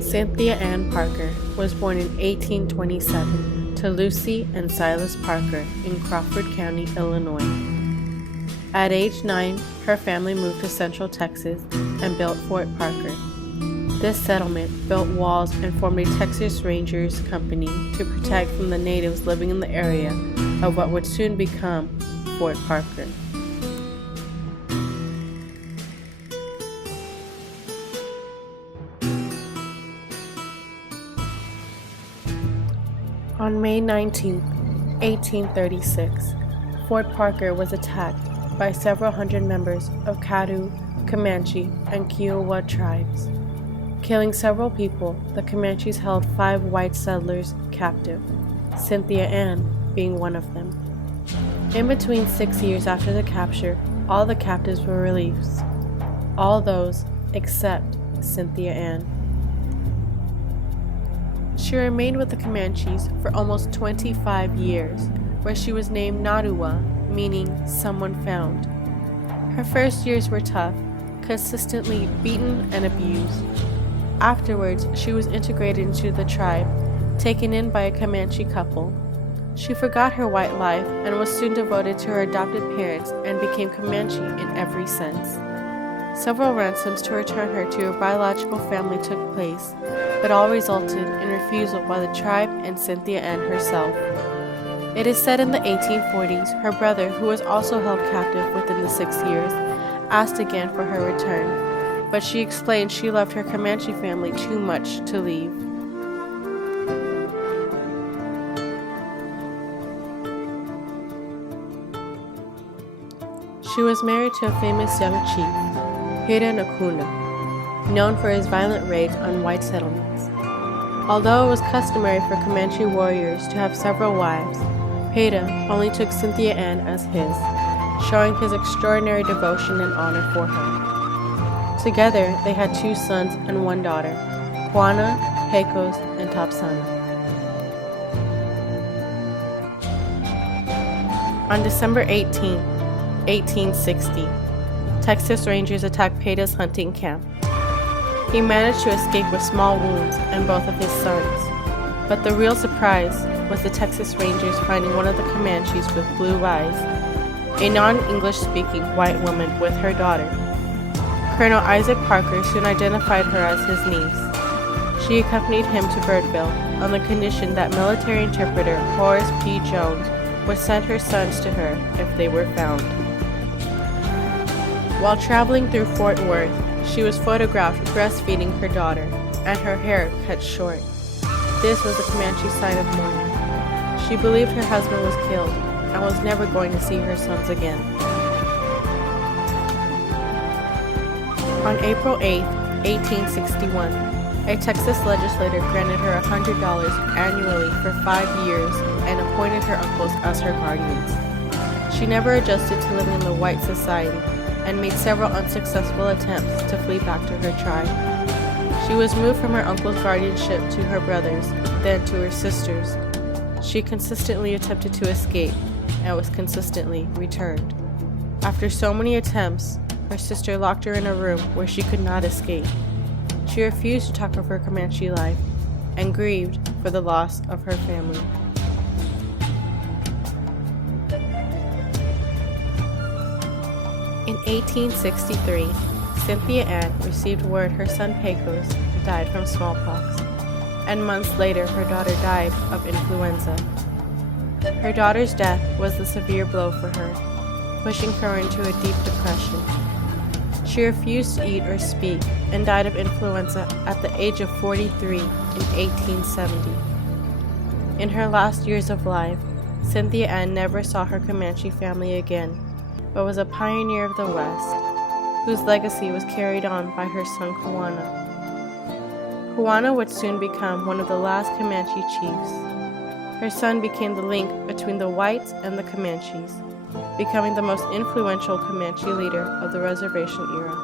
Cynthia Ann Parker was born in 1827 to Lucy and Silas Parker in Crawford County, Illinois. At age 9, her family moved to Central Texas and built Fort Parker. This settlement built walls and formed a Texas Rangers company to protect from the natives living in the area of what would soon become Fort Parker. On May 19, 1836, Fort Parker was attacked by several hundred members of Caddo, Comanche, and Kiowa tribes. Killing several people, the Comanches held 5 white settlers captive, Cynthia Ann being one of them. In between 6 years after the capture, all the captives were released, all those except Cynthia Ann. She remained with the Comanches for almost 25 years, where she was named Narua, meaning someone found. Her first years were tough, consistently beaten and abused. Afterwards, she was integrated into the tribe, taken in by a Comanche couple. She forgot her white life and was soon devoted to her adopted parents and became Comanche in every sense. Several ransoms to return her to her biological family took place, but all resulted in refusal by the tribe and Cynthia Ann herself. It is said in the 1840s, her brother, who was also held captive within the 6 years, asked again for her return, but she explained she loved her Comanche family too much to leave. She was married to a famous young chief, Hira Nakuna, known for his violent raids on white settlements. Although it was customary for Comanche warriors to have several wives, Hira only took Cynthia Ann as his, showing his extraordinary devotion and honor for her. Together, they had 2 sons and 1 daughter, Juana, Pecos, and Topsana. On December 18, 1860, Texas Rangers attacked Peda's hunting camp. He managed to escape with small wounds and both of his sons, but the real surprise was the Texas Rangers finding one of the Comanches with blue eyes, a non-English speaking white woman with her daughter. Colonel Isaac Parker soon identified her as his niece. She accompanied him to Birdville on the condition that military interpreter Horace P. Jones would send her sons to her if they were found. While traveling through Fort Worth, she was photographed breastfeeding her daughter, and her hair cut short. This was a Comanche sign of mourning. She believed her husband was killed and was never going to see her sons again. On April 8, 1861, a Texas legislator granted her $100 annually for 5 years and appointed her uncles as her guardians. She never adjusted to living in the white society and made several unsuccessful attempts to flee back to her tribe. She was moved from her uncle's guardianship to her brother's, then to her sister's. She consistently attempted to escape and was consistently returned. After so many attempts, her sister locked her in a room where she could not escape. She refused to talk of her Comanche life and grieved for the loss of her family. In 1863, Cynthia Ann received word her son Pecos died from smallpox, and months later her daughter died of influenza. Her daughter's death was a severe blow for her, pushing her into a deep depression. She refused to eat or speak and died of influenza at the age of 43 in 1870. In her last years of life, Cynthia Ann never saw her Comanche family again, but was a pioneer of the West, whose legacy was carried on by her son Juana. Juana would soon become one of the last Comanche chiefs. Her son became the link between the whites and the Comanches, becoming the most influential Comanche leader of the reservation era.